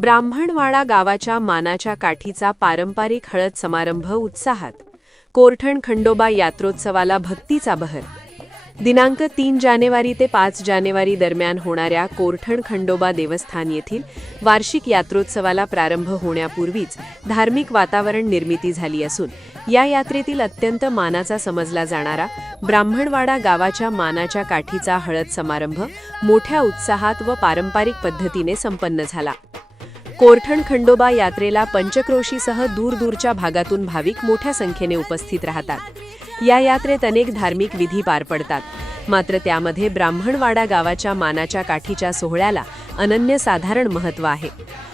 ब्राह्मणवाडा गावाच्या मानाच्या काठीचा पारंपरिक हळद समारंभ उत्साहात. कोरठण खंडोबा यात्रोत्सवाला भक्तीचा बहर. दिनांक 3 जानेवारी ते 5 जानेवारी दरम्यान होणाऱ्या कोरठण खंडोबा देवस्थान येथील वार्षिक यात्रोत्सवाला प्रारंभ होण्यापूर्वीच धार्मिक वातावरण निर्मिती झाली असून या यात्रेतील अत्यंत मानाचा समजला जाणारा ब्राह्मणवाडा गावाच्या मानाच्या काठीचा हळद समारंभ मोठ्या उत्साहात व पारंपरिक पद्धतीने संपन्न झाला. कोरठण खंडोबा यात्रेला पंचक्रोशीसह दूरदूरच्या भागातून भाविक मोठ्या संख्येने उपस्थित राहतात. या यात्रेत अनेक धार्मिक विधी पार पडतात. मात्र त्यामध्ये ब्राह्मणवाडा गावाच्या मानाच्या काठीच्या सोहळ्याला अनन्यसाधारण महत्त्व आहे.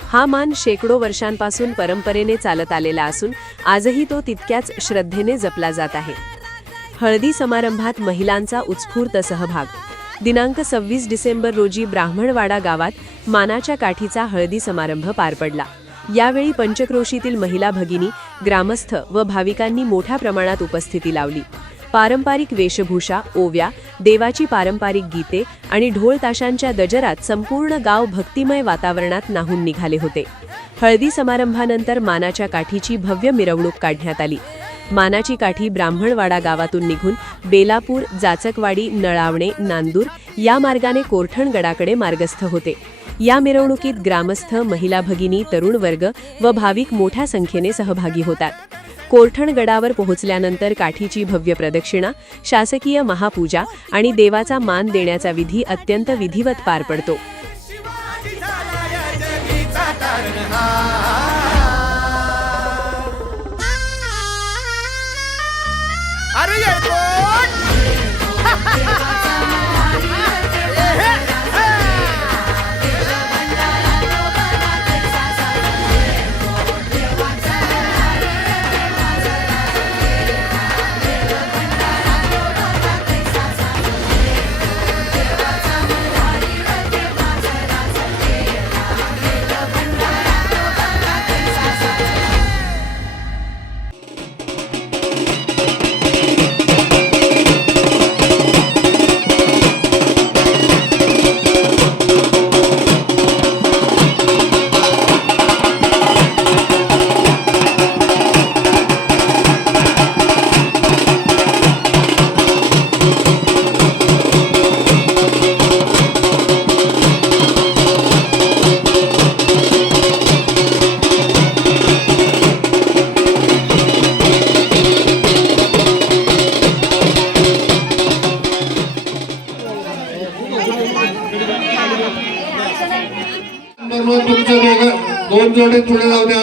हा मान शेकडो वर्षांपासून परंपरेने चालत आलेला असून आजही तो तितक्याच श्रद्धेने जपला जात आहे. हळदी समारंभात महिलांचा उत्स्फूर्त सहभाग. दिनांक 26 डिसेंबर रोजी ब्राह्मणवाडा गावात मानाच्या काठीचा हळदी समारंभ पार पडला. यावेळी पंचक्रोशीतील महिला भगिनी, ग्रामस्थ व भाविकांनी मोठ्या प्रमाणात उपस्थिती लावली. पारंपरिक वेशभूषा, ओव्या, देवाची पारंपरिक गीते आणि ढोल ताशांच्या गजरात संपूर्ण गाव भक्तिमय वातावरणात न्हाऊन निघाले होते. हळदी समारंभानंतर मानाच्या काठीची भव्य मिरवणूक काढण्यात आली. मानाची काठी ब्राह्मणवाडा गावातून निघून बेलापूर, जाचकवाडी, नळावणे, नांदूर या मार्गाने कोरठण गडाकडे मार्गस्थ होते. या मिरवणुकीत ग्रामस्थ, महिला भगिनी, तरुण वर्ग व भाविक मोठ्या संख्येने सहभागी होतात. कोरठण गडावर पोहोचल्यानंतर काठीची भव्य प्रदक्षिणा, शासकीय महापूजा आणि देवाचा मान देण्याचा विधी अत्यंत विधिवत पार पडतो. दोन जोडे पुढे जाऊ द्या.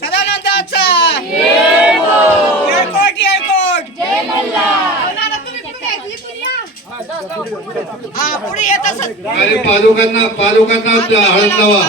सदानंदाचा पुढे येत असत. पादुकांना हळद लावा.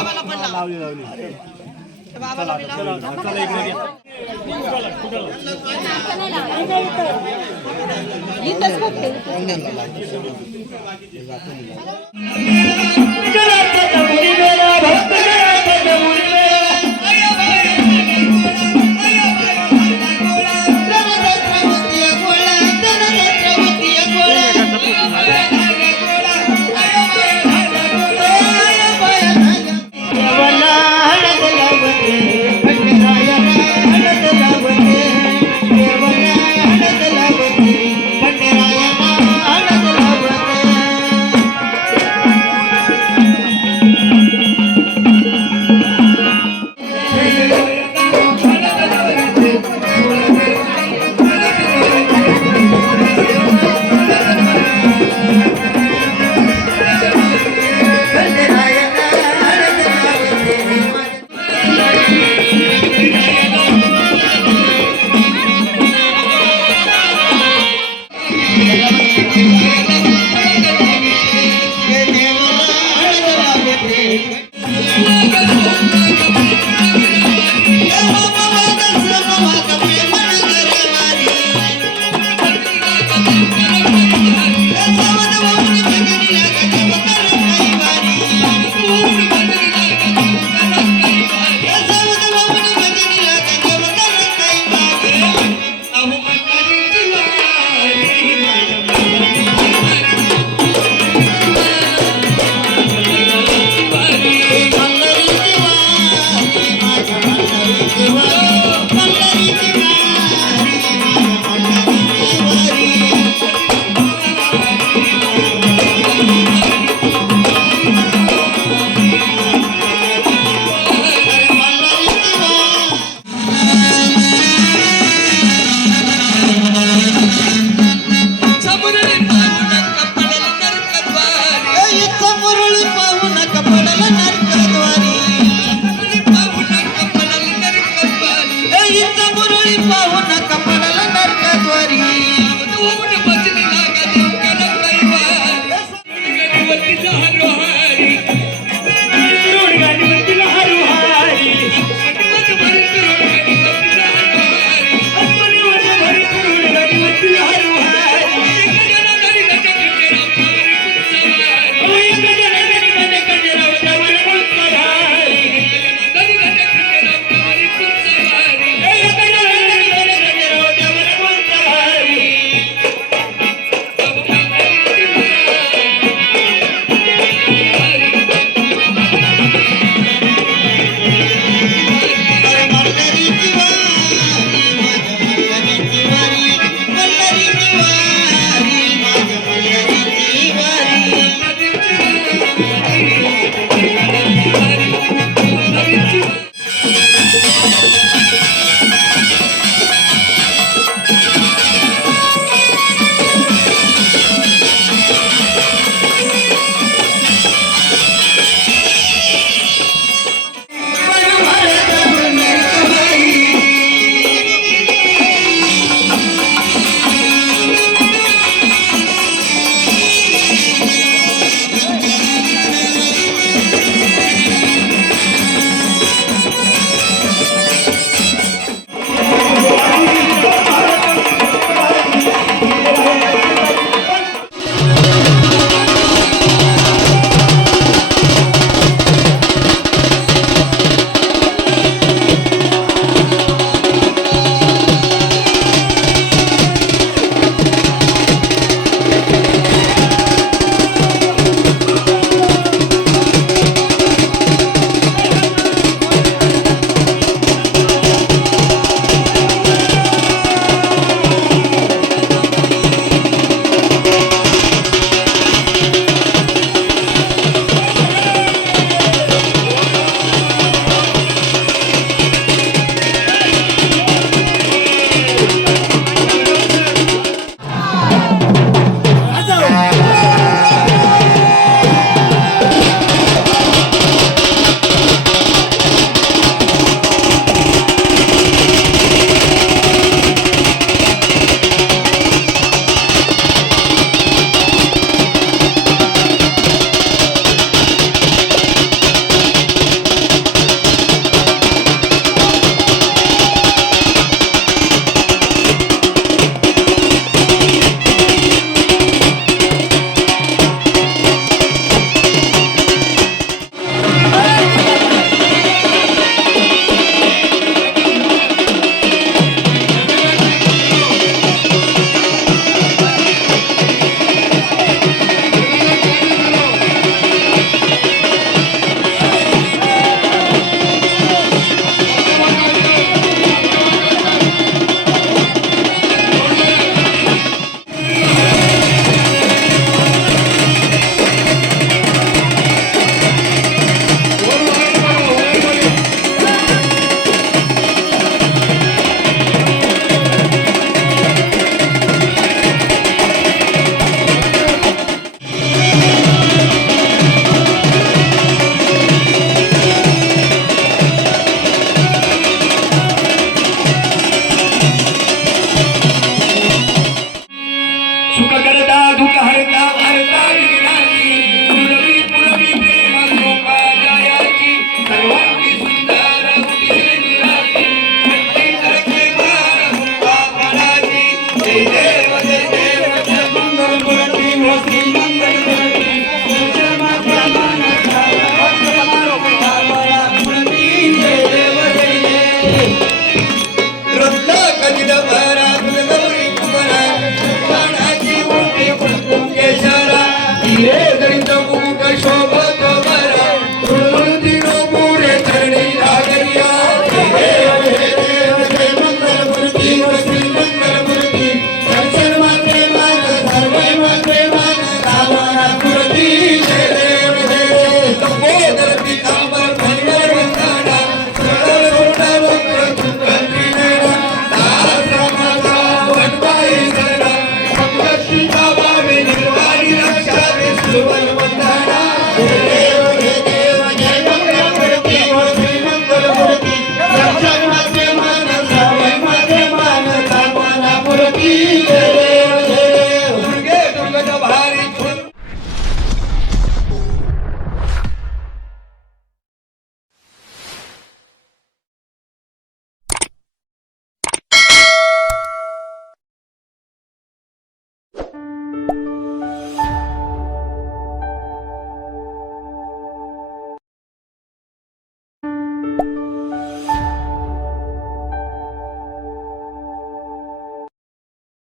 Jai